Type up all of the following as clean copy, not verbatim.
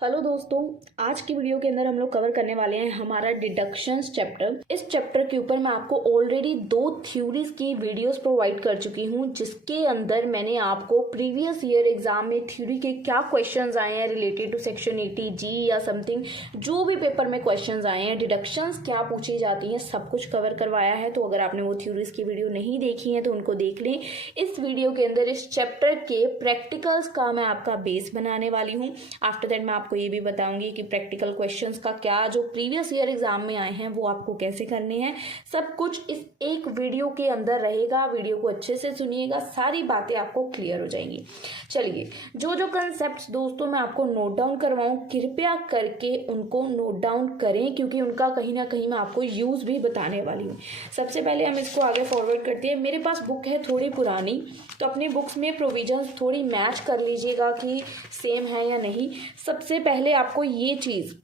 Hello दोस्तों, आज की वीडियो के अंदर हम लोग कवर करने वाले हैं हमारा डिडक्शंस चैप्टर। इस चैप्टर के ऊपर मैं आपको ऑलरेडी 2 थ्योरीज की वीडियोस प्रोवाइड कर चुकी हूं, जिसके अंदर मैंने आपको प्रीवियस ईयर एग्जाम में थ्योरी के क्या क्वेश्चंस आए हैं रिलेटेड टू सेक्शन 80 जी या समथिंग, जो भी पेपर में क्वेश्चंस आए हैं, डिडक्शंस क्या पूछी जाती हैं, सब कुछ कवर करवाया है। तो अगर आपने वो थ्योरीज की वीडियो नहीं देखी है तो उनको देख लें। इस वीडियो के अंदर इस चैप्टर के प्रैक्टिकल्स का मैं आपका बेस बनाने वाली हूँ। आफ्टर दैट मैं आपको ये भी बताऊंगी कि प्रैक्टिकल क्वेश्चंस का क्या जो प्रीवियस ईयर एग्जाम में आए हैं वो आपको कैसे करने हैं। सब कुछ इस एक वीडियो के अंदर रहेगा। वीडियो को अच्छे से सुनिएगा, सारी बातें आपको क्लियर हो जाएंगी। चलिए, जो जो कंसेप्ट दोस्तों मैं आपको नोट डाउन करवाऊं, कृपया करके उनको नोट डाउन करें, क्योंकि उनका कहीं ना कहीं मैं आपको यूज भी बताने वाली हूँ। सबसे पहले हम इसको आगे फॉरवर्ड करते हैं। मेरे पास बुक है थोड़ी पुरानी, तो अपनी बुक्स में प्रोविजंस थोड़ी मैच कर लीजिएगा कि सेम है या नहीं। सबसे पहले आपको ये चीज़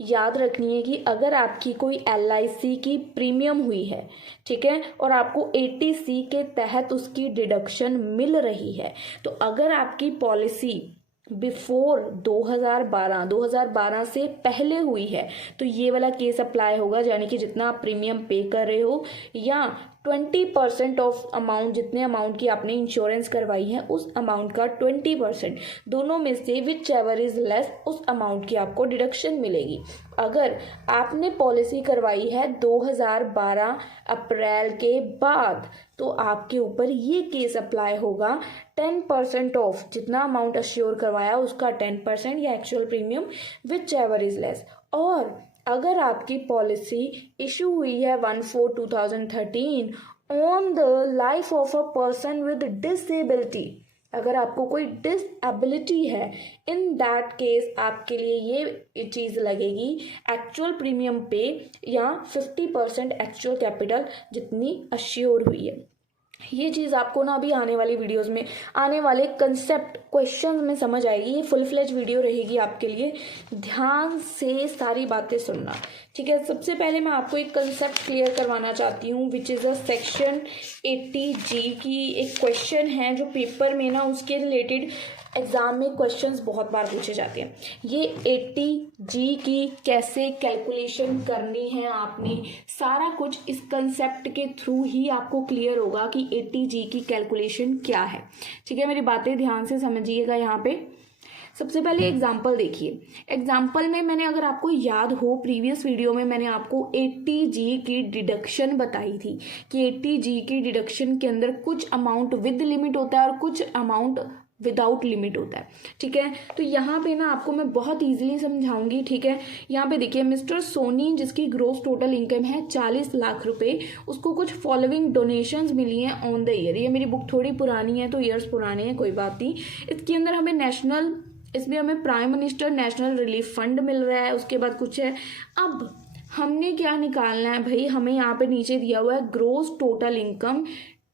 याद रखनी है कि अगर आपकी कोई LIC की प्रीमियम हुई है, ठीक है, और आपको 80C के तहत उसकी डिडक्शन मिल रही है, तो अगर आपकी पॉलिसी बिफोर 2012 से पहले हुई है तो ये वाला केस अप्लाई होगा। यानी कि जितना आप प्रीमियम पे कर रहे हो या 20% ऑफ अमाउंट, जितने अमाउंट की आपने इंश्योरेंस करवाई है उस अमाउंट का 20%, दोनों में से विच एवर इज लेस, उस अमाउंट की आपको डिडक्शन मिलेगी। अगर आपने पॉलिसी करवाई है 2012 अप्रैल के बाद, तो आपके ऊपर ये केस अप्लाई होगा। 10% ऑफ जितना अमाउंट अश्योर करवाया उसका 10% या actual premium which ever is less. और अगर आपकी पॉलिसी इशू हुई है 1/4/2013 on the life of a person with disability, अगर आपको कोई डिसेबिलिटी है, इन दैट केस आपके लिए ये चीज़ लगेगी एक्चुअल प्रीमियम पे या 50% एक्चुअल कैपिटल जितनी अश्योर हुई है। ये चीज़ आपको ना अभी आने वाली वीडियोस में, आने वाले कंसेप्ट क्वेश्चन में समझ आएगी। ये फुल फ्लेज वीडियो रहेगी आपके लिए, ध्यान से सारी बातें सुनना, ठीक है। सबसे पहले मैं आपको एक कंसेप्ट क्लियर करवाना चाहती हूँ, which is a section 80G की एक क्वेश्चन है जो पेपर में ना उसके रिलेटेड एग्जाम में क्वेश्चंस बहुत बार पूछे जाते हैं। ये 80G की कैसे कैलकुलेशन करनी है, आपने सारा कुछ इस कंसेप्ट के थ्रू ही आपको क्लियर होगा कि 80G की कैलकुलेशन क्या है, ठीक है। मेरी बातें ध्यान से समझिएगा। यहाँ पे सबसे पहले एग्जाम्पल देखिए। एग्जाम्पल में मैंने, अगर आपको याद हो, प्रीवियस वीडियो में मैंने आपको 80G की डिडक्शन बताई थी कि 80G की डिडक्शन के अंदर कुछ अमाउंट विद लिमिट होता है और कुछ अमाउंट विदाउट लिमिट होता है, ठीक है। तो यहाँ पे ना आपको मैं बहुत इजीली समझाऊंगी, ठीक है। यहाँ पे देखिए, मिस्टर सोनी जिसकी ग्रोस टोटल इनकम है 40 लाख रुपए, उसको कुछ फॉलोइंग डोनेशंस मिली हैं ऑन द ईयर। ये मेरी बुक थोड़ी पुरानी है तो ईयर्स पुराने हैं, कोई बात नहीं। इसके अंदर हमें इसमें हमें prime minister national relief fund मिल रहा है, उसके बाद कुछ है। अब हमने क्या निकालना है भाई, हमें यहाँ पे नीचे दिया हुआ है gross total income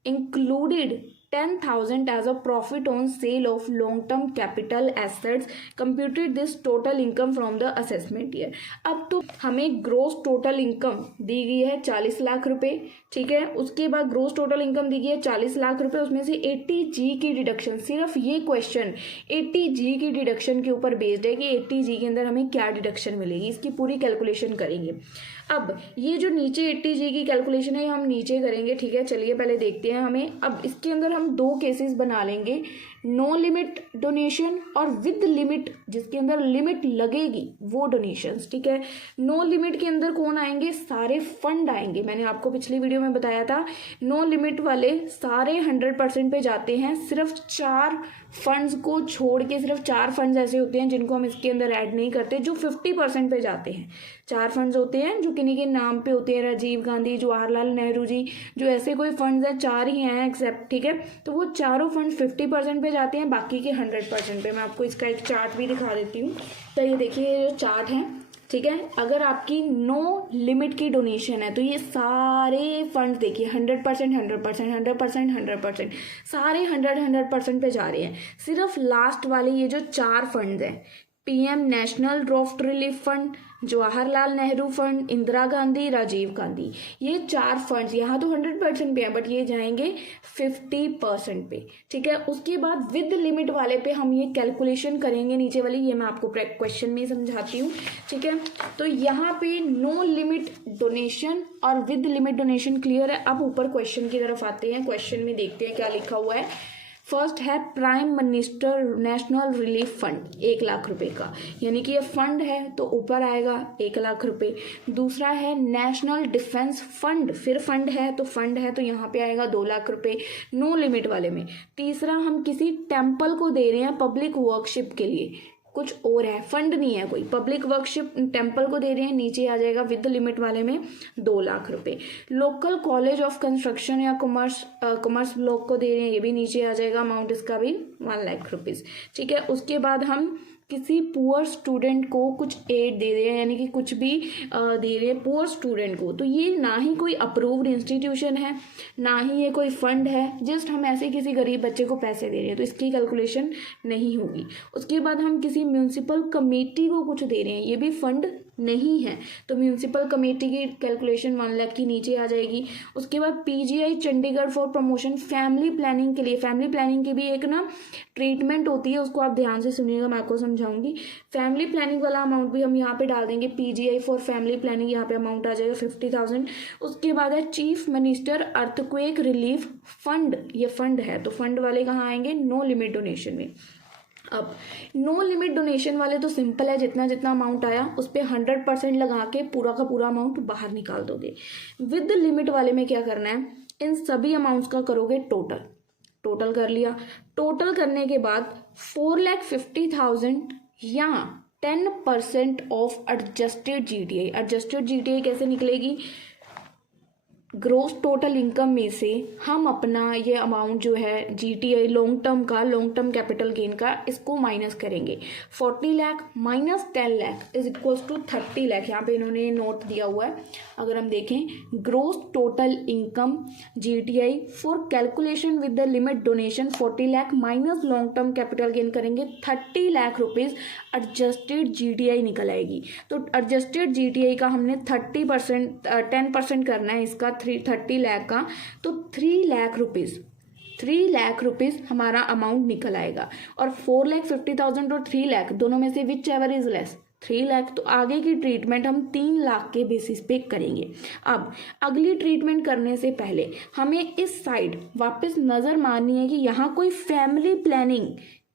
included 10,000 as a profit on sale of long-term capital assets, computed this total income from the assessment year। अब तो हमें ग्रोस टोटल इनकम दी गई है 40 लाख रुपए, ठीक है। उसके बाद ग्रोस टोटल इनकम दी गई है 40 लाख रुपए, उसमें से 80G की डिडक्शन, सिर्फ ये क्वेश्चन 80G की डिडक्शन के ऊपर बेस्ड है कि 80G के अंदर हमें क्या डिडक्शन मिलेगी, इसकी पूरी कैलकुलेशन करेंगे। अब ये जो नीचे 80G की कैलकुलेशन है हम नीचे करेंगे, ठीक है। चलिए पहले देखते हैं हमें। अब इसके अंदर हम 2 केसेस बना लेंगे, नो लिमिट डोनेशन और विद लिमिट, जिसके अंदर लिमिट लगेगी वो डोनेशंस, ठीक है। नो लिमिट के अंदर कौन आएंगे, सारे फंड आएंगे। मैंने आपको पिछली वीडियो में बताया था, नो लिमिट वाले सारे 100% पे जाते हैं। सिर्फ 4 फंड्स को छोड़ के, सिर्फ 4 फंड्स ऐसे होते हैं जिनको हम इसके अंदर ऐड नहीं करते, जो 50% पे जाते हैं। 4 फंड्स होते हैं जो किन्हीं के नाम पे होते हैं, राजीव गांधी, जवाहरलाल नेहरू जी, जो ऐसे कोई फंड्स हैं, 4 ही हैं एक्सेप्ट, ठीक है। तो वो चारों फंड 50% पे जाते हैं, बाकी के 100% पे। मैं आपको इसका एक चार्ट भी दिखा देती हूँ। तो ये देखिए, ये जो चार्ट है, ठीक है। अगर आपकी नो लिमिट की डोनेशन है तो ये सारे फंड देखिए 100%, 100%, 100%, 100%, सारे 100% पे जा रहे हैं। सिर्फ लास्ट वाले ये जो 4 फंड्स हैं, PM national drought relief fund, Jawaharlal Nehru fund, Indira Gandhi, Rajiv Gandhi, ये 4 फंड्स यहाँ तो 100% पे है बट ये जाएंगे 50% पे। ठीक है, उसके बाद विद लिमिट वाले पे हम ये कैलकुलेशन करेंगे नीचे वाली, ये मैं आपको क्वेश्चन में समझाती हूँ। ठीक है, तो यहाँ पे नो लिमिट डोनेशन और विद लिमिट डोनेशन क्लियर है। अब ऊपर क्वेश्चन की तरफ आते हैं, क्वेश्चन में देखते हैं क्या लिखा हुआ है। फर्स्ट है prime minister national relief fund 1 lakh रुपए का, यानी कि ये फंड है तो ऊपर आएगा 1 लाख रुपए। दूसरा है नेशनल डिफेंस फंड, फिर फंड है तो यहाँ पे आएगा 2 लाख रुपए नो लिमिट वाले में। तीसरा हम किसी टेम्पल को दे रहे हैं पब्लिक वर्कशिप के लिए, कुछ और है, फंड नहीं है कोई, पब्लिक वर्कशिप टेम्पल को दे रहे हैं, नीचे आ जाएगा विद लिमिट वाले में 2 लाख रुपए। लोकल कॉलेज ऑफ कंस्ट्रक्शन या कॉमर्स ब्लॉक को दे रहे हैं, ये भी नीचे आ जाएगा अमाउंट, इसका भी 1 लाख रुपीज। ठीक है, उसके बाद हम किसी पुअर स्टूडेंट को कुछ एड दे रहे हैं, यानी कि कुछ भी दे रहे हैं पुअर स्टूडेंट को, तो ये ना ही कोई अप्रूव्ड इंस्टीट्यूशन है ना ही ये कोई फंड है, जस्ट हम ऐसे किसी गरीब बच्चे को पैसे दे रहे हैं तो इसकी कैलकुलेशन नहीं होगी। उसके बाद हम किसी म्यूनसिपल कमेटी को कुछ दे रहे हैं, ये भी फंड नहीं है तो म्यूनसिपल कमेटी की कैलकुलेशन 1 लाख की नीचे आ जाएगी। उसके बाद PGI Chandigarh for promotion family planning के लिए, फैमिली प्लानिंग की भी एक ना ट्रीटमेंट होती है, उसको आप ध्यान से सुनिएगा, मैं आपको समझाऊंगी। फैमिली प्लानिंग वाला अमाउंट भी हम यहाँ पे डाल देंगे, पीजीआई फॉर फैमिली प्लानिंग, यहाँ पे अमाउंट आ जाएगा 50,000। उसके बाद है chief minister earthquake relief fund, ये फंड है तो फंड वाले कहाँ आएंगे, नो लिमिट डोनेशन में। अब नो लिमिट डोनेशन वाले तो सिंपल है, जितना जितना अमाउंट आया उस पर 100% लगा के पूरा का पूरा अमाउंट बाहर निकाल दोगे। विद लिमिट वाले में क्या करना है, इन सभी अमाउंट्स का करोगे टोटल कर लिया। टोटल करने के बाद 4,50,000 या 10% of adjusted GTI. Adjusted GTI कैसे निकलेगी, ग्रोस टोटल इनकम में से हम अपना ये अमाउंट जो है GTI long term capital gain का, इसको माइनस करेंगे। 40 lakh minus 10 lakh is equals to 30 lakh, यहाँ पे इन्होंने नोट दिया हुआ है। अगर हम देखें gross total income GTI for calculation with the limit donation 40 lakh minus long term capital gain करेंगे 30 लाख रुपीज एडजस्टेड जीटीआई निकल आएगी। तो एडजस्टेड जीटीआई का हमने 10% करना है इसका 30 लाख का, तो 3 लाख रुपीज हमारा अमाउंट निकल आएगा। और 4,50,000 और 3 लाख दोनों में से which ever is less, 3 lakh, तो आगे की ट्रीटमेंट हम 3 लाख के बेसिस पे करेंगे। अब अगली ट्रीटमेंट करने से पहले हमें इस साइड वापस नजर मारनी है कि यहाँ कोई फैमिली प्लानिंग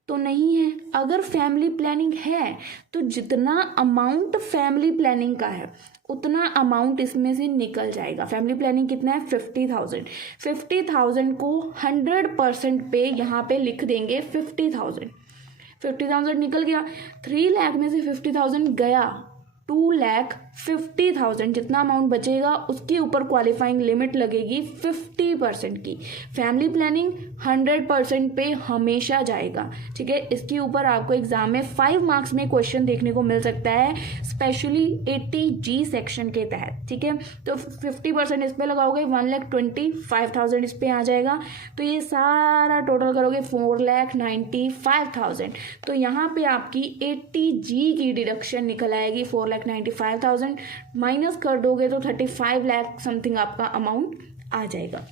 तो नहीं है। अगर फैमिली प्लानिंग है तो जितना अमाउंट फैमिली प्लानिंग का है उतना अमाउंट इसमें से निकल जाएगा। फैमिली प्लानिंग कितना है, 50,000 को 100% पे यहाँ पे लिख देंगे 50,000 निकल गया। 3 लाख में से 50,000 गया, 2,50,000 जितना अमाउंट बचेगा उसके ऊपर क्वालिफाइंग लिमिट लगेगी 50% की। फैमिली प्लानिंग 100% पे हमेशा जाएगा। ठीक है, इसके ऊपर आपको एग्जाम में 5 मार्क्स में क्वेश्चन देखने को मिल सकता है, स्पेशली 80G सेक्शन के तहत। ठीक है, तो 50% इस पे लगाओगे 1,25,000 इस पे आ जाएगा, तो ये सारा टोटल करोगे 4,95,000। तो यहाँ पे आपकी 80G की डिडक्शन निकल आएगी 4,95,000, माइनस कर दोगे तो 35 लाख समथिंग आपका अमाउंट आ जाएगा।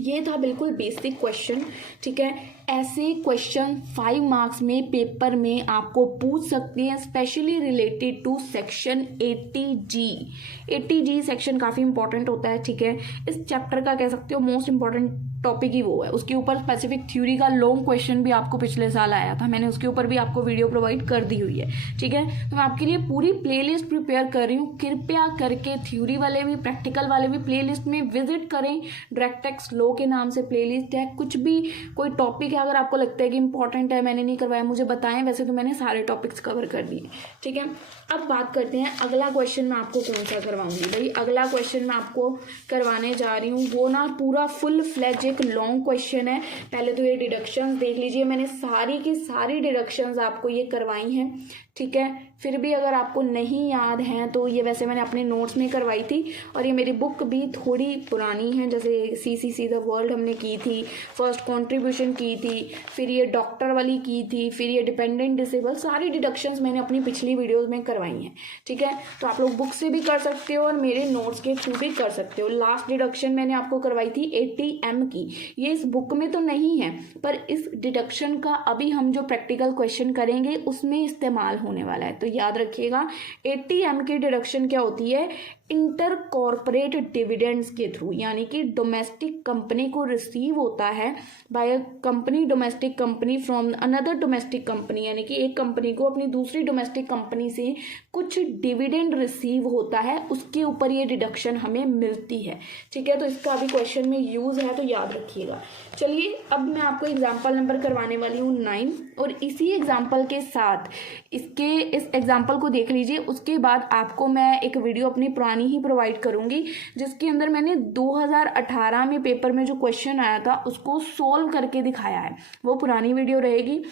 ये था बिल्कुल बेसिक क्वेश्चन। ठीक है, ऐसे क्वेश्चन 5 मार्क्स में पेपर में आपको पूछ सकते हैं, specially related to section 80G section काफ़ी इंपॉर्टेंट होता है। ठीक है, इस चैप्टर का कह सकते हो मोस्ट इंपॉर्टेंट टॉपिक ही वो है। उसके ऊपर स्पेसिफिक थ्योरी का लॉन्ग क्वेश्चन भी आपको पिछले साल आया था, मैंने उसके ऊपर भी आपको वीडियो प्रोवाइड कर दी हुई है। ठीक है, तो मैं आपके लिए पूरी प्लेलिस्ट प्रिपेयर कर रही हूँ, कृपया करके थ्योरी वाले भी प्रैक्टिकल वाले भी प्लेलिस्ट में विजिट करें। डायरेक्टेक्स लॉ के नाम से प्लेलिस्ट है, कुछ भी कोई टॉपिक है अगर आपको लगता है कि इंपॉर्टेंट है मैंने नहीं करवाया मुझे बताएं, वैसे तो मैंने सारे टॉपिक्स कवर कर दिए। ठीक है, अब बात करते हैं अगला क्वेश्चन मैं आपको कौन सा करवाऊंगी। भाई अगला क्वेश्चन मैं आपको करवाने जा रही हूँ वो ना पूरा फुल फ्लेज एक लॉन्ग क्वेश्चन है। पहले तो ये डिडक्शंस देख लीजिए, मैंने सारी की सारी डिडक्शंस आपको ये करवाई हैं। ठीक है, फिर भी अगर आपको नहीं याद है तो ये वैसे मैंने अपने नोट्स में करवाई थी, और ये मेरी बुक भी थोड़ी पुरानी है, जैसे CCC द वर्ल्ड हमने की थी, फर्स्ट कंट्रीब्यूशन की थी, फिर ये डॉक्टर वाली की थी, फिर ये डिपेंडेंट डिसेबल, सारी डिडक्शंस मैंने अपनी पिछली वीडियोस में करवाई हैं। ठीक है, तो आप लोग बुक से भी कर सकते हो और मेरे नोट्स के थ्रू भी कर सकते हो। लास्ट डिडक्शन मैंने आपको करवाई थी ATM की, ये इस बुक में तो नहीं है, पर इस डिडक्शन का अभी हम जो प्रैक्टिकल क्वेश्चन करेंगे उसमें इस्तेमाल होने वाला है। तो याद रखिएगा, ATM की डिडक्शन क्या होती है, इंटर कॉर्पोरेट डिविडेंड्स के थ्रू, यानी कि डोमेस्टिक कंपनी को रिसीव होता है by a company, domestic company from another domestic company, यानी कि एक कंपनी को अपनी दूसरी डोमेस्टिक कंपनी से कुछ डिविडेंड रिसीव होता है, उसके ऊपर ये डिडक्शन हमें मिलती है। ठीक है, तो इसका अभी क्वेश्चन में यूज है, तो याद रखिएगा। चलिए, अब मैं आपको एग्जाम्पल नंबर करवाने वाली हूँ 9, और इसी एग्जाम्पल के साथ इस एग्जाम्पल को देख लीजिए। उसके बाद आपको मैं एक वीडियो अपनी पुरानी ही प्रोवाइड करूंगी, जिसके अंदर मैंने 2018 में पेपर में जो क्वेश्चन आया था उसको सोल्व करके दिखाया है, वो पुरानी वीडियो रहेगी।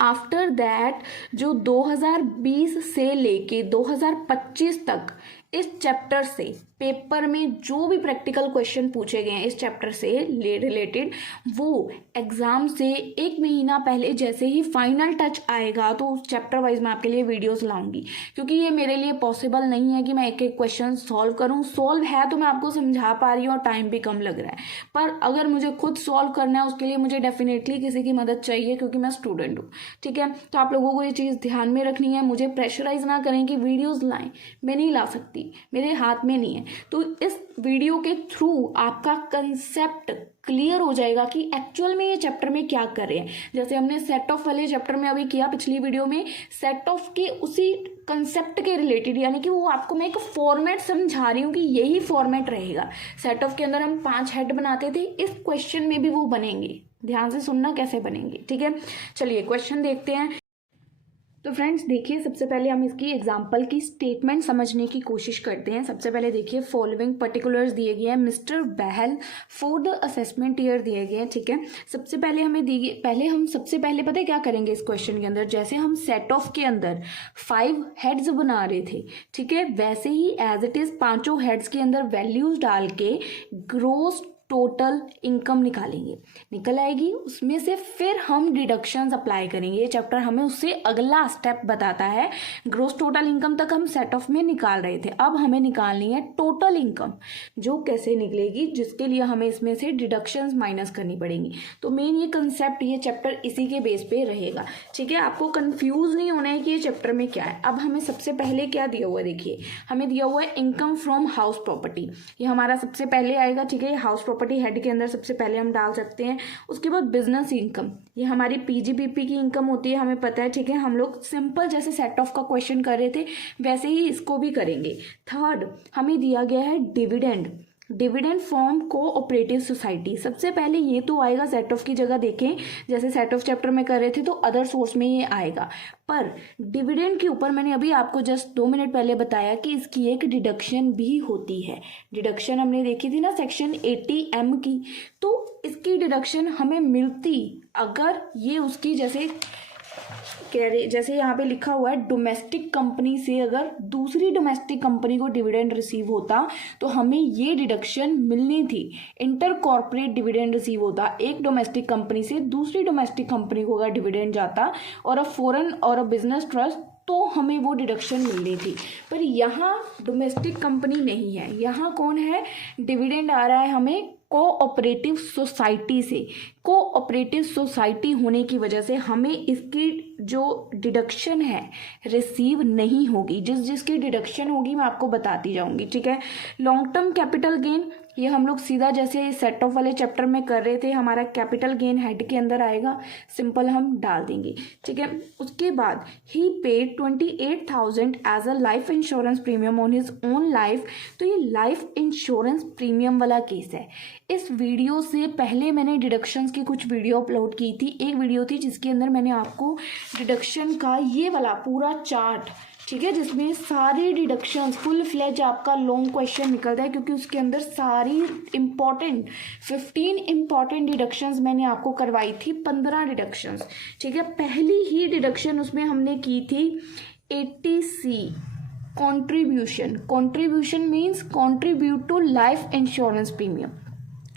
आफ्टर दैट जो 2020 से लेके 2025 तक इस चैप्टर से पेपर में जो भी प्रैक्टिकल क्वेश्चन पूछे गए हैं इस चैप्टर से रिलेटेड, वो एग्जाम से 1 महीना पहले जैसे ही फाइनल टच आएगा तो उस चैप्टर वाइज मैं आपके लिए वीडियोस लाऊंगी, क्योंकि ये मेरे लिए पॉसिबल नहीं है कि मैं एक एक क्वेश्चन सॉल्व करूं। सॉल्व है तो मैं आपको समझा पा रही हूँ और टाइम भी कम लग रहा है, पर अगर मुझे खुद सॉल्व करना है उसके लिए मुझे डेफिनेटली किसी की मदद चाहिए, क्योंकि मैं स्टूडेंट हूँ। ठीक है, तो आप लोगों को ये चीज़ ध्यान में रखनी है। मुझे प्रेशराइज ना करें कि वीडियोज़ लाएं, मैं नहीं ला सकती, मेरे हाथ में नहीं है। तो इस वीडियो के थ्रू आपका कंसेप्ट क्लियर हो जाएगा कि एक्चुअल में ये चैप्टर में क्या कर रहे हैं। जैसे हमने सेट ऑफ वाले चैप्टर में अभी किया पिछली वीडियो में, सेट ऑफ के उसी कंसेप्ट के रिलेटेड, यानी कि वो आपको मैं एक फॉर्मेट समझा रही हूँ कि यही फॉर्मेट रहेगा। सेट ऑफ के अंदर हम 5 हेड बनाते थे, इस क्वेश्चन में भी वो बनेंगे। ध्यान से सुनना कैसे बनेंगे। ठीक है, चलिए क्वेश्चन देखते हैं। तो फ्रेंड्स देखिए, सबसे पहले हम इसकी एग्जांपल की स्टेटमेंट समझने की कोशिश करते हैं। सबसे पहले देखिए, फॉलोइंग पर्टिकुलर्स दिए गए हैं mister Bahl for the assessment year दिए गए हैं। ठीक है, सबसे पहले हम सबसे पहले पता है क्या करेंगे इस क्वेश्चन के अंदर, जैसे हम सेट ऑफ के अंदर 5 हेड्स बना रहे थे, ठीक है, वैसे ही एज इट इज 5 हेड्स के अंदर वैल्यूज डाल के ग्रोस टोटल इनकम निकालेंगे, निकल आएगी, उसमें से फिर हम डिडक्शंस अप्लाई करेंगे। ये चैप्टर हमें उससे अगला स्टेप बताता है। ग्रोस टोटल इनकम तक हम सेट ऑफ में निकाल रहे थे, अब हमें निकालनी है टोटल इनकम, जो कैसे निकलेगी, जिसके लिए हमें इसमें से डिडक्शंस माइनस करनी पड़ेंगी। तो मेन ये कंसेप्ट, ये चैप्टर इसी के बेस पे रहेगा। ठीक है, आपको कंफ्यूज नहीं होना है कि ये चैप्टर में क्या है। अब हमें सबसे पहले क्या दिया हुआ है, देखिए हमें दिया हुआ है इनकम फ्रॉम हाउस प्रॉपर्टी, ये हमारा सबसे पहले आएगा। ठीक है, हाउस प्रॉपर्टी हेड के अंदर सबसे पहले हम डाल सकते हैं। उसके बाद बिजनेस इनकम, ये हमारी PGBP की इनकम होती है, हमें पता है। ठीक है, हम लोग सिंपल जैसे सेट ऑफ का क्वेश्चन कर रहे थे वैसे ही इसको भी करेंगे। थर्ड, हमें दिया गया है dividend, dividend from cooperative society. सबसे पहले ये तो आएगा सेट ऑफ की जगह, देखें जैसे सेट ऑफ चैप्टर में कर रहे थे तो अदर सोर्स में ये आएगा, पर डिविडेंड के ऊपर मैंने अभी आपको जस्ट 2 मिनट पहले बताया कि इसकी एक डिडक्शन भी होती है। डिडक्शन हमने देखी थी ना सेक्शन 80M की, तो इसकी डिडक्शन हमें मिलती अगर ये उसकी जैसे यहाँ पे लिखा हुआ है डोमेस्टिक कंपनी से अगर दूसरी डोमेस्टिक कंपनी को डिविडेंड रिसीव होता तो हमें ये डिडक्शन मिलनी थी। इंटर कॉर्पोरेट डिविडेंड रिसीव होता, एक डोमेस्टिक कंपनी से दूसरी डोमेस्टिक कंपनी को अगर डिविडेंड जाता और अ फॉरेन और अ बिजनेस ट्रस्ट, तो हमें वो डिडक्शन मिलनी थी। पर यहाँ डोमेस्टिक कंपनी नहीं है, यहाँ कौन है, डिविडेंड आ रहा है हमें कोऑपरेटिव सोसाइटी से। कोऑपरेटिव सोसाइटी होने की वजह से हमें इसकी जो डिडक्शन है रिसीव नहीं होगी। जिसकी डिडक्शन होगी मैं आपको बताती जाऊंगी। ठीक है, लॉन्ग टर्म कैपिटल गेन, ये हम लोग सीधा जैसे सेट ऑफ वाले चैप्टर में कर रहे थे, हमारा कैपिटल गेन हेड के अंदर आएगा, सिंपल हम डाल देंगे। ठीक है, उसके बाद ही paid 28,000 as a life insurance premium on his own life. तो ये लाइफ इंश्योरेंस प्रीमियम वाला केस है। इस वीडियो से पहले मैंने डिडक्शंस की कुछ वीडियो अपलोड की थी। एक वीडियो थी जिसके अंदर मैंने आपको डिडक्शन का ये वाला पूरा चार्ट, ठीक है, जिसमें सारी डिडक्शंस फुल फ्लेज आपका लॉन्ग क्वेश्चन निकलता है, क्योंकि उसके अंदर सारी इंपॉर्टेंट 15 इंपॉर्टेंट डिडक्शंस मैंने आपको करवाई थी, 15 डिडक्शंस। ठीक है, पहली ही डिडक्शन उसमें हमने की थी 80C contribution. Contribution means contribute to life insurance premium.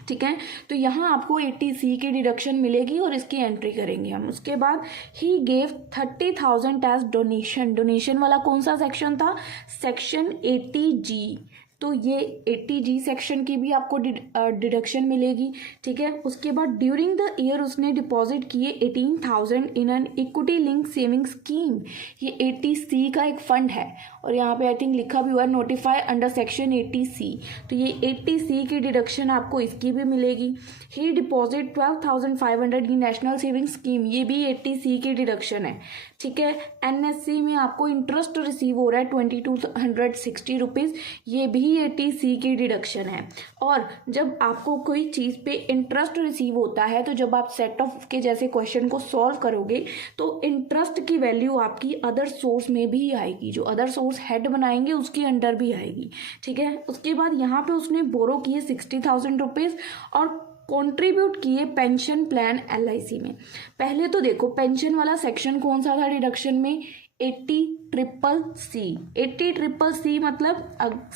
ठीक है। तो यहाँ आपको 80C की डिडक्शन मिलेगी और इसकी एंट्री करेंगे हम। उसके बाद ही गेव 30,000 एज डोनेशन। डोनेशन वाला कौन सा सेक्शन था? Section 80G। तो ये 80G सेक्शन की भी आपको डिडक्शन मिलेगी, ठीक है। उसके बाद ड्यूरिंग द ईयर उसने डिपॉजिट किए 18,000 in an equity link saving scheme. ये 80C का एक फंड है और यहाँ पे आई थिंक लिखा भी हुआ है नोटिफाई अंडर सेक्शन 80C। तो ये 80C की डिडक्शन आपको इसकी भी मिलेगी। ही डिपॉजिट 12,500 की नेशनल सेविंग स्कीम, ये भी 80C की डिडक्शन है, ठीक है। NSC में आपको इंटरेस्ट रिसीव हो रहा है 2260 रुपीज़, ये भी 80C की डिडक्शन है। और जब आपको कोई चीज़ पे इंटरेस्ट रिसीव होता है तो जब आप सेट ऑफ के जैसे क्वेश्चन को सॉल्व करोगे तो इंटरेस्ट की वैल्यू आपकी अदर सोर्स में भी आएगी, जो अदर सोर्स हेड बनाएंगे उसके अंडर भी आएगी, ठीक है। उसके बाद यहाँ पे उसने बोरो किए 60,000 रुपीज़ और कंट्रीब्यूट किए पेंशन प्लान LIC में। पहले तो देखो पेंशन वाला सेक्शन कौन सा था डिडक्शन में? 80CCC। 80CCC मतलब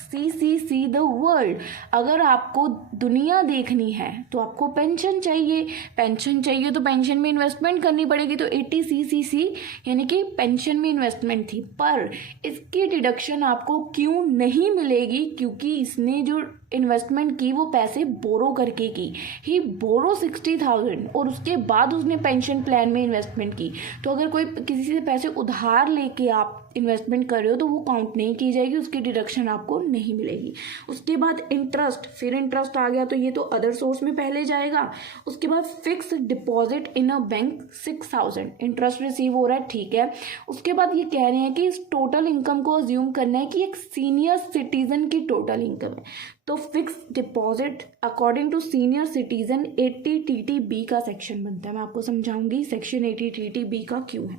CCC द वर्ल्ड। अगर आपको दुनिया देखनी है तो आपको पेंशन चाहिए, पेंशन चाहिए तो पेंशन में इन्वेस्टमेंट करनी पड़ेगी। तो 80CCC यानी कि पेंशन में इन्वेस्टमेंट थी। पर इसकी डिडक्शन आपको क्यों नहीं मिलेगी? क्योंकि इसने जो इन्वेस्टमेंट की वो पैसे बोरो करके की। ही बोरो 60,000 और उसके बाद उसने पेंशन प्लान में इन्वेस्टमेंट की। तो अगर कोई किसी से पैसे उधार लेके आप इन्वेस्टमेंट कर रहे हो तो वो काउंट नहीं की जाएगी, उसकी डिडक्शन आपको नहीं मिलेगी। उसके बाद इंटरेस्ट, फिर इंटरेस्ट आ गया तो ये तो अदर सोर्स में पहले जाएगा। उसके बाद fix deposit in a bank 6,000 interest receive हो रहा है, ठीक है। उसके बाद ये कह रहे हैं कि इस टोटल इनकम को अज्यूम करना है कि एक सीनियर सिटीजन की टोटल इनकम है। तो fix deposit according to senior citizen 80TTB का सेक्शन बनता है। मैं आपको समझाऊंगी सेक्शन 80TTB का क्यों है।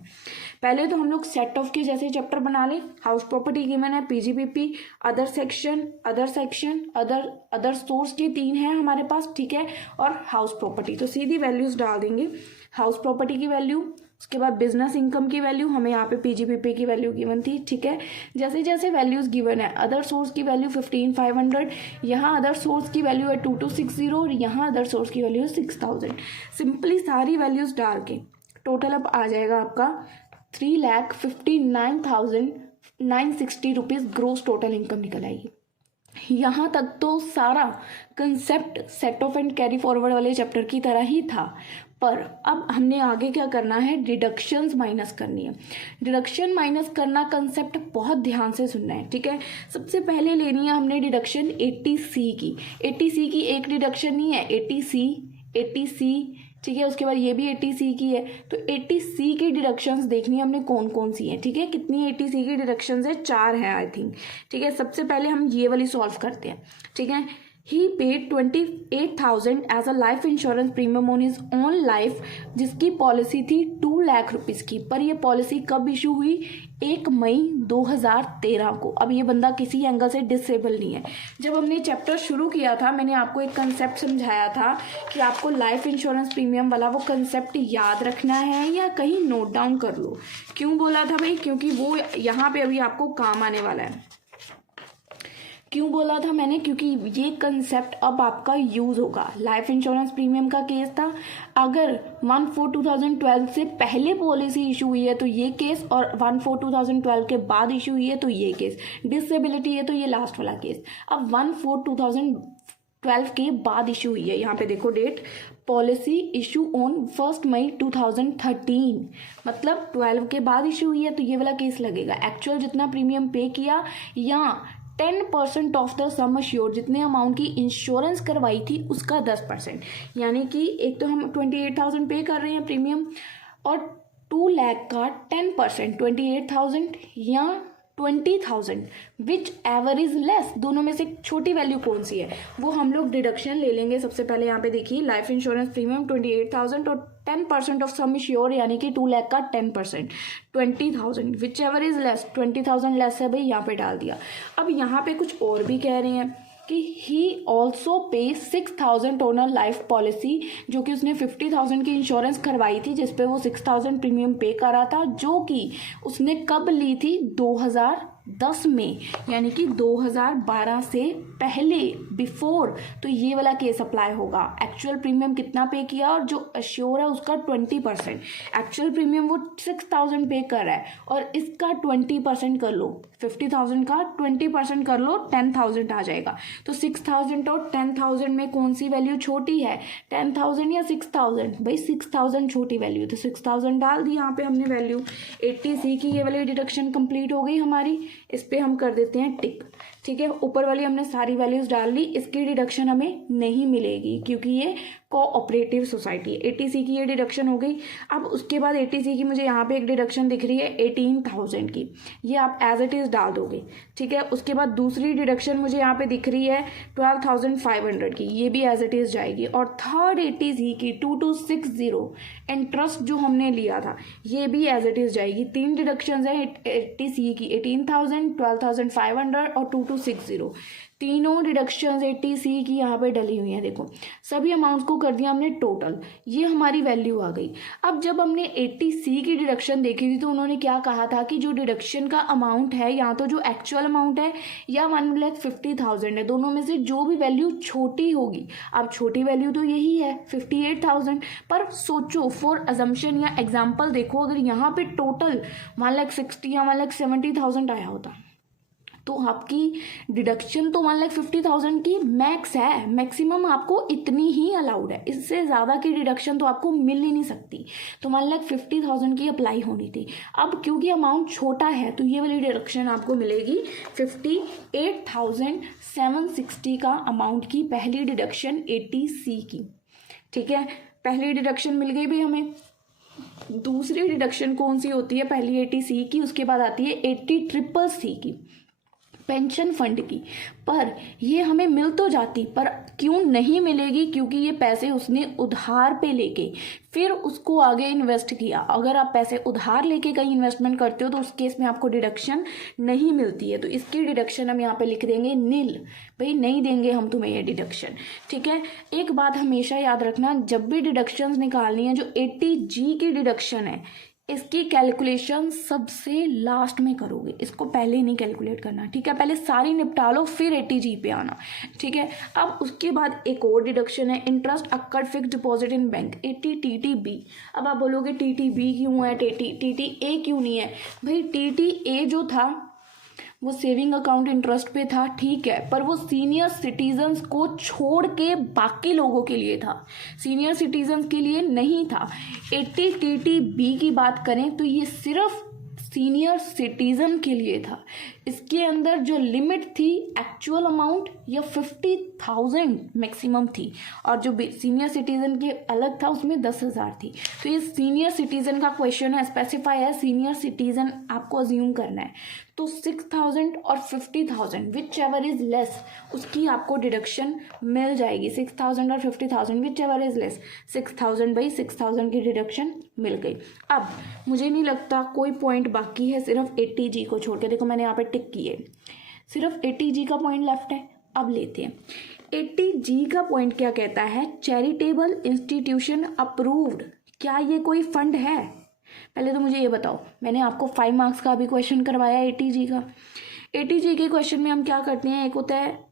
पहले तो हम लोग सेट ऑफ के जैसे चैप्टर बना लें। हाउस प्रॉपर्टी गिवन है, PGBP, other section, other source के 3 हैं हमारे पास, ठीक है, और हाउस प्रॉपर्टी। तो सीधी वैल्यूज डाल देंगे। हाउस प्रॉपर्टी की वैल्यू, उसके बाद बिजनेस इनकम की वैल्यू, हमें यहाँ पे PGBP की वैल्यू गिवन थी, ठीक है। जैसे जैसे वैल्यूज गिवन है, अदर सोर्स की वैल्यू 15,500, यहाँ अदर सोर्स की वैल्यू है 2260 और यहाँ अदर सोर्स की वैल्यू है 6,000। सिंपली सारी वैल्यूज डाल के टोटल अब आ जाएगा आपका 3,59,960 रुपीज़ ग्रोस टोटल इनकम निकल आएगी। यहाँ तक तो सारा concept set of and carry forward वाले चैप्टर की तरह ही था, पर अब हमने आगे क्या करना है? डिडक्शंस माइनस करनी है। डिडक्शन माइनस करना कंसेप्ट बहुत ध्यान से सुनना है, ठीक है। सबसे पहले लेनी है हमने डिडक्शन 80C की। 80C की एक डिडक्शन नहीं है, 80C, ठीक है। उसके बाद ये भी 80C की है। तो 80C की डिडक्शंस देखनी है हमने कौन कौन सी हैं, ठीक है। कितनी 80C की डिडक्शंस है? 4 हैं आई थिंक, ठीक है। सबसे पहले हम ये वाली सॉल्व करते हैं, ठीक है। He paid 28,000 as a life insurance premium on his own life, जिसकी पॉलिसी थी 2 लाख रुपीज़ की। पर यह पॉलिसी कब इशू हुई? 1 मई 2013 को। अब ये बंदा किसी एंगल से डिसेबल नहीं है। जब हमने चैप्टर शुरू किया था मैंने आपको एक कंसेप्ट समझाया था कि आपको लाइफ इंश्योरेंस प्रीमियम वाला वो कंसेप्ट याद रखना है या कहीं नोट डाउन कर लो। क्यों बोला था भाई? क्योंकि वो यहाँ पे अभी आपको काम आने वाला है। क्यों बोला था मैंने? क्योंकि ये कंसेप्ट अब आपका यूज़ होगा। लाइफ इंश्योरेंस प्रीमियम का केस था, अगर 1/4/2012 से पहले पॉलिसी इशू हुई है तो ये केस, और 1/4/2012 के बाद इशू हुई है तो ये केस। डिसेबिलिटी है तो ये लास्ट वाला केस। अब 1/4/2012 के बाद इशू हुई है, यहाँ पे देखो डेट, पॉलिसी इशू ऑन 1 मई 2013, मतलब 12 के बाद इशू हुई है तो ये वाला केस लगेगा। एक्चुअल जितना प्रीमियम पे किया या 10% ऑफ द सम अश्योर्ड, जितने अमाउंट की इंश्योरेंस करवाई थी उसका 10%, यानी कि एक तो हम 28,000 पे कर रहे हैं प्रीमियम और 2 लाख का 10% 28,000 या 20,000 विच एवर इज लेस, दोनों में से छोटी वैल्यू कौन सी है वो हम लोग डिडक्शन ले लेंगे। सबसे पहले यहाँ पे देखिए लाइफ इंश्योरेंस प्रीमियम 28,000 और 10% ऑफ सम इश्योर यानी कि 2 लाख का 10% 20,000 which ever is less, 20,000 less है भाई, यहाँ पे डाल दिया। अब यहाँ पे कुछ और भी कह रहे हैं कि ही ऑल्सो पे 6,000 ऑन अ लाइफ पॉलिसी, जो कि उसने 50,000 की इंश्योरेंस करवाई थी जिसपे वो 6,000 प्रीमियम पे करा था, जो कि उसने कब ली थी? 2010 में, यानी कि 2012 से पहले, बिफोर, तो ये वाला केस अप्लाई होगा। एक्चुअल प्रीमियम कितना पे किया और जो अश्योर है उसका 20%। एक्चुअल प्रीमियम वो 6000 पे कर रहा है और इसका 20% कर लो, 50,000 का 20% कर लो, 10,000 आ जाएगा। तो 6000 और 10,000 में कौन सी वैल्यू छोटी है, 10,000 या 6000? भाई 6000 छोटी वैल्यू, तो 6000 डाल दी यहाँ पे हमने वैल्यू। 80C की ये वाली डिडक्शन कंप्लीट हो गई हमारी, इस पर हम कर देते हैं टिक। ठीक है, ऊपर वाली हमने सारी वैल्यूज डाल ली, इसकी डिडक्शन हमें नहीं मिलेगी क्योंकि ये कोऑपरेटिव सोसाइटी है। 80C की ये डिडक्शन हो गई। अब उसके बाद 80C की मुझे यहाँ पे एक डिडक्शन दिख रही है 18,000 की, ये आप एज इट इज़ डाल दोगे। ठीक है, उसके बाद दूसरी डिडक्शन मुझे यहाँ पे दिख रही है 12,500 की, ये भी एज इट इज़ जाएगी। और थर्ड 80C की 2260 इंटरेस्ट जो हमने लिया था, ये भी एज इट इज़ जाएगी। 3 डिडक्शन है 80C की, 18,000, 12,500 और 2260। तीनों डिडक्शंस 80C की यहाँ पे डली हुई हैं। देखो सभी अमाउंट्स को कर दिया हमने टोटल, ये हमारी वैल्यू आ गई। अब जब हमने 80C की डिडक्शन देखी थी तो उन्होंने क्या कहा था कि जो डिडक्शन का अमाउंट है, या तो जो एक्चुअल अमाउंट है या 1,50,000 है, दोनों में से जो भी वैल्यू छोटी होगी। अब छोटी वैल्यू तो यही है 58,000, पर सोचो फॉर अजम्पशन या एग्जाम्पल देखो, अगर यहाँ पे टोटल 1,60,000 या 1,70,000 आया होता तो आपकी डिडक्शन तो 1,50,000 की मैक्स है, मैक्सिमम आपको इतनी ही अलाउड है, इससे ज़्यादा की डिडक्शन तो आपको मिल ही नहीं सकती। तो 1,50,000 की अप्लाई होनी थी। अब क्योंकि अमाउंट छोटा है तो ये वाली डिडक्शन आपको मिलेगी 58,760 का अमाउंट की पहली डिडक्शन 80C की। ठीक है, पहली डिडक्शन मिल गई भाई हमें। दूसरी डिडक्शन कौन सी होती है, पहली 80C की, उसके बाद आती है 80CCC की, पेंशन फंड की। पर ये हमें मिल तो जाती, पर क्यों नहीं मिलेगी, क्योंकि ये पैसे उसने उधार पे लेके फिर उसको आगे इन्वेस्ट किया। अगर आप पैसे उधार लेके कहीं इन्वेस्टमेंट करते हो तो उस केस में आपको डिडक्शन नहीं मिलती है, तो इसकी डिडक्शन हम यहाँ पे लिख देंगे नील। भाई नहीं देंगे हम तुम्हें ये डिडक्शन। ठीक है, एक बात हमेशा याद रखना, जब भी डिडक्शंस निकालनी है, जो 80G की डिडक्शन है इसकी कैलकुलेशन सबसे लास्ट में करोगे, इसको पहले नहीं कैलकुलेट करना। ठीक है, पहले सारी निपटा लो फिर 80G पे आना। ठीक है, अब उसके बाद एक और डिडक्शन है interest accrued fixed deposit in bank, 80TTB। अब आप बोलोगे TTB क्यों है, TTA क्यों नहीं है? भाई TTA जो था वो सेविंग अकाउंट इंटरेस्ट पे था, ठीक है, पर वो सीनियर सिटीजन्स को छोड़ के बाकी लोगों के लिए था, सीनियर सिटीजन्स के लिए नहीं था। 80TTB की बात करें तो ये सिर्फ सीनियर सिटीजन के लिए था। इसके अंदर जो लिमिट थी एक्चुअल अमाउंट या 50,000 मैक्सिमम थी, और जो सीनियर सिटीजन के अलग था उसमें 10,000 थी। तो ये सीनियर सिटीजन का क्वेश्चन है, स्पेसिफाई है सीनियर सिटीजन आपको अज्यूम करना है। तो 6,000 और 50,000 विच एवर इज लेस, उसकी आपको डिडक्शन मिल जाएगी। 6,000 और 50,000 which ever is less, 6,000 by 6,000 की डिडक्शन मिल गई। अब मुझे नहीं लगता कोई पॉइंट बाकी है सिर्फ 80G को छोड़ के। देखो मैंने यहाँ पे टिक किए, सिर्फ 80G का पॉइंट लेफ्ट है। अब लेते हैं 80G का पॉइंट क्या कहता है, चैरिटेबल इंस्टीट्यूशन अप्रूव्ड। क्या ये कोई फंड है? पहले तो मुझे ये बताओ, मैंने आपको 5 मार्क्स का भी क्वेश्चन करवाया 80G का। 80G के क्वेश्चन में हम क्या करते हैं, एक होता है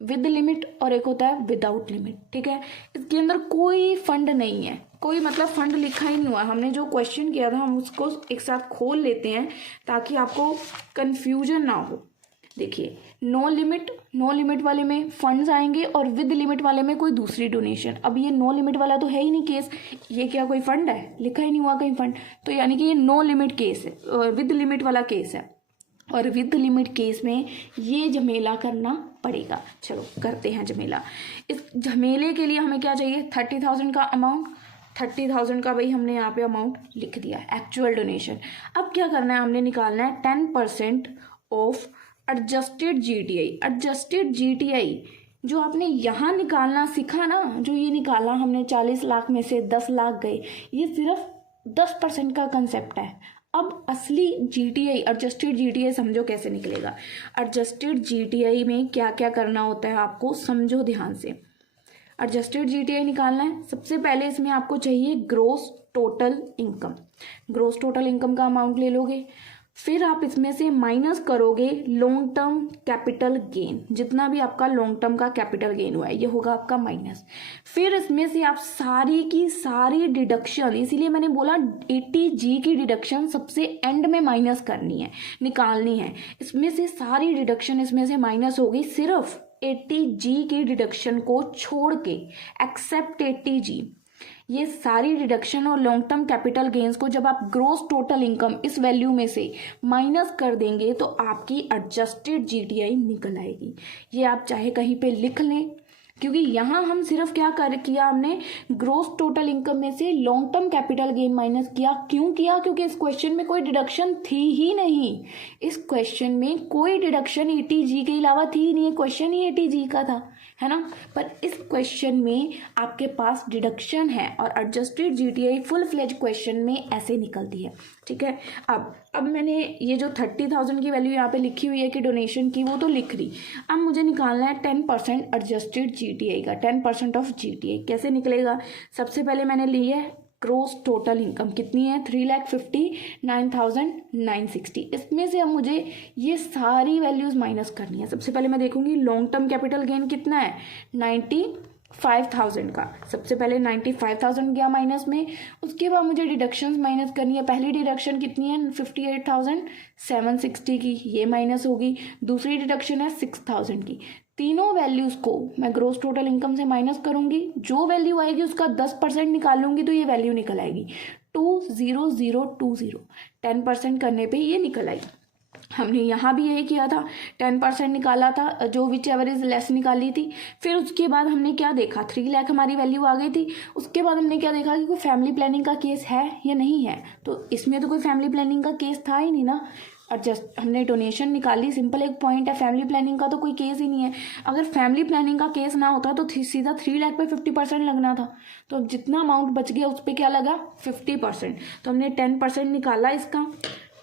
विद लिमिट और एक होता है विदाउट लिमिट। ठीक है, इसके अंदर कोई फंड नहीं है, कोई मतलब फंड लिखा ही नहीं हुआ। हमने जो क्वेश्चन किया था हम उसको एक साथ खोल लेते हैं ताकि आपको कंफ्यूजन ना हो। देखिए नो लिमिट वाले में फंड्स आएंगे और विद लिमिट वाले में कोई दूसरी डोनेशन। अब ये नो लिमिट वाला तो है ही नहीं केस, ये क्या कोई फंड है, लिखा ही नहीं हुआ कहीं फंड, तो यानी कि ये नो लिमिट केस है और विद लिमिट वाला केस है। और विद लिमिट केस में ये झमेला करना पड़ेगा। चलो करते हैं झमेला। इस झमेले के लिए हमें क्या चाहिए, 30,000 का अमाउंट, 30,000 का भाई हमने यहाँ पे अमाउंट लिख दिया, एक्चुअल डोनेशन। अब क्या करना है, हमने निकालना है 10% of adjusted GTI। Adjusted GTI जो आपने यहाँ निकालना सीखा ना, जो ये निकाला हमने 40 लाख में से 10 लाख गए, ये सिर्फ 10% का कंसेप्ट है। अब असली GTI एडजस्टेड GTI समझो कैसे निकलेगा। एडजस्टेड GTI में क्या क्या करना होता है आपको समझो ध्यान से। एडजस्टेड GTI निकालना है, सबसे पहले इसमें आपको चाहिए gross total income. Gross total income का अमाउंट ले लोगे, फिर आप इसमें से माइनस करोगे लॉन्ग टर्म कैपिटल गेन, जितना भी आपका लॉन्ग टर्म का कैपिटल गेन हुआ है ये होगा आपका माइनस। फिर इसमें से आप सारी की सारी डिडक्शन, इसीलिए मैंने बोला 80G की डिडक्शन सबसे एंड में माइनस करनी है, निकालनी है। इसमें से सारी डिडक्शन इसमें से माइनस होगी, सिर्फ 80G की डिडक्शन को छोड़ के, एक्सेप्ट 80G। ये सारी डिडक्शन और लॉन्ग टर्म कैपिटल गेन्स को जब आप ग्रोस टोटल इनकम इस वैल्यू में से माइनस कर देंगे तो आपकी एडजस्टेड GTI निकल आएगी। ये आप चाहे कहीं पे लिख लें, क्योंकि यहाँ हम सिर्फ क्या किया, हमने ग्रोस टोटल इनकम में से long term capital gain minus किया। क्यों किया? क्योंकि इस क्वेश्चन में कोई डिडक्शन थी ही नहीं। इस क्वेश्चन में कोई डिडक्शन 80G के अलावा थी ही नहीं, क्वेश्चन ही 80G का था, है ना। पर इस क्वेश्चन में आपके पास डिडक्शन है और adjusted GTI full fledge question में ऐसे निकलती है, ठीक है। अब मैंने ये जो 30,000 की वैल्यू यहाँ पे लिखी हुई है कि डोनेशन की, वो तो लिख रही। अब मुझे निकालना है 10% एडजस्टेड GTI का, 10% ऑफ GTI कैसे निकलेगा। सबसे पहले मैंने ली है ग्रोस टोटल इनकम, कितनी है 3,59,960। इसमें से अब मुझे ये सारी वैल्यूज माइनस करनी है। सबसे पहले मैं देखूंगी लॉन्ग टर्म कैपिटल गेन कितना है, 95,000 का। सबसे पहले 95,000 गया माइनस में, उसके बाद मुझे डिडक्शंस माइनस करनी है। पहली डिडक्शन कितनी है 58,760 की, ये माइनस होगी। दूसरी डिडक्शन है 6,000 की। तीनों वैल्यूज को मैं ग्रोस टोटल इनकम से माइनस करूंगी, जो वैल्यू आएगी उसका 10% निकालूंगी तो ये वैल्यू निकल आएगी 20020। 10% करने पे ये निकल आएगी। हमने यहाँ भी यही किया था, 10% निकाला था, जो विच एवर इज लेस निकाली थी। फिर उसके बाद हमने क्या देखा, 3 लाख हमारी वैल्यू आ गई थी। उसके बाद हमने क्या देखा कि कोई फैमिली प्लानिंग का केस है या नहीं है, तो इसमें तो कोई फैमिली प्लानिंग का केस था ही नहीं ना। एडजस्ट हमने डोनेशन निकाली, सिंपल एक पॉइंट है, फैमिली प्लानिंग का तो कोई केस ही नहीं है। अगर फैमिली प्लानिंग का केस ना होता तो सीधा 3 लाख पे 50% लगना था। तो अब जितना अमाउंट बच गया उस पर क्या लगा 50%। तो हमने 10% निकाला, इसका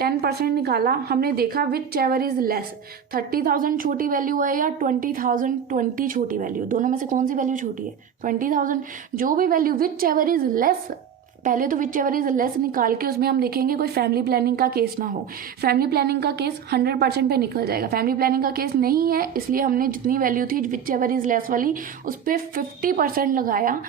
10% निकाला। हमने देखा विच एवर इज लेस, 30,000 छोटी वैल्यू है या 20,020 छोटी वैल्यू, दोनों में से कौन सी वैल्यू छोटी है 20,000। जो भी value which ever is less, पहले तो विच एवर इज लेस निकाल के उसमें हम देखेंगे कोई फैमिली प्लानिंग का केस ना हो। फैमिली प्लानिंग का केस 100% पे निकल जाएगा। फैमिली प्लानिंग का केस नहीं है, इसलिए हमने जितनी वैल्यू थी विच एवर इज लेस वाली उस पर 50% लगाया।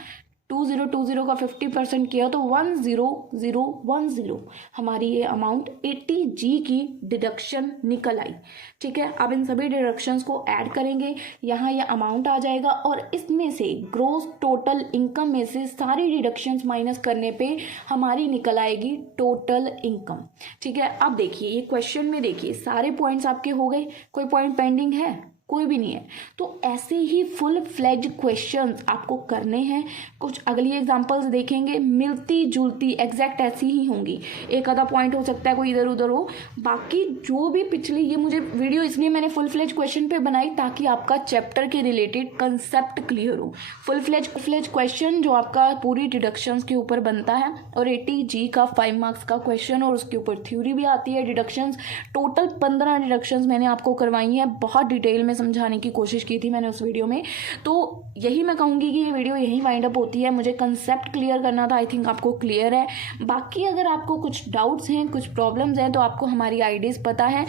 2020 का 50% किया तो 10010 हमारी ये अमाउंट 80G की डिडक्शन निकल आई, ठीक है। अब इन सभी डिडक्शंस को ऐड करेंगे, यहाँ ये अमाउंट आ जाएगा और इसमें से ग्रोस टोटल इनकम में से सारी डिडक्शंस माइनस करने पे हमारी निकल आएगी टोटल इनकम, ठीक है। अब देखिए ये क्वेश्चन में देखिए सारे पॉइंट्स आपके हो गए, कोई पॉइंट पेंडिंग है, कोई भी नहीं है। तो ऐसे ही फुल फ्लेज क्वेश्चंस आपको करने हैं। कुछ अगली एग्जांपल्स देखेंगे, मिलती जुलती एग्जैक्ट ऐसी ही होंगी, एक आधा पॉइंट हो सकता है कोई इधर उधर हो, बाकी जो भी पिछली, ये मुझे वीडियो इसलिए मैंने फुल फ्लेज क्वेश्चन पे बनाई ताकि आपका चैप्टर के रिलेटेड कंसेप्ट क्लियर हो। फुल फ्लेज क्वेश्चन जो आपका पूरी डिडक्शंस के ऊपर बनता है और 80G का 5 मार्क्स का क्वेश्चन, और उसके ऊपर थ्योरी भी आती है। डिडक्शंस टोटल 15 डिडक्शंस मैंने आपको करवाई हैं, बहुत डिटेल में समझाने की कोशिश की थी मैंने उस वीडियो में। तो यही मैं कहूँगी कि ये वीडियो यहीं वाइंड अप होती है। मुझे कंसेप्ट क्लियर करना था, आई थिंक आपको क्लियर है। बाकी अगर आपको कुछ डाउट्स हैं, कुछ प्रॉब्लम्स हैं, तो आपको हमारी आईडीज़ पता है।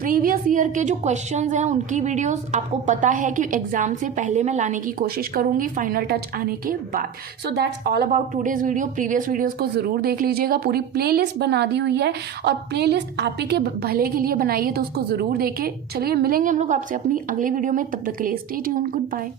प्रीवियस ईयर के जो क्वेश्चंस हैं उनकी वीडियोस आपको पता है कि एग्जाम से पहले मैं लाने की कोशिश करूंगी, फाइनल टच आने के बाद। So that's all about today's video. Previous videos को ज़रूर देख लीजिएगा, पूरी प्लेलिस्ट बना दी हुई है और प्लेलिस्ट आप ही के भले के लिए बनाई है, तो उसको ज़रूर देखें। चलिए मिलेंगे हम लोग आपसे अपनी अगली वीडियो में, तब तक के लिए स्टे ट्यून्ड, गुड बाय।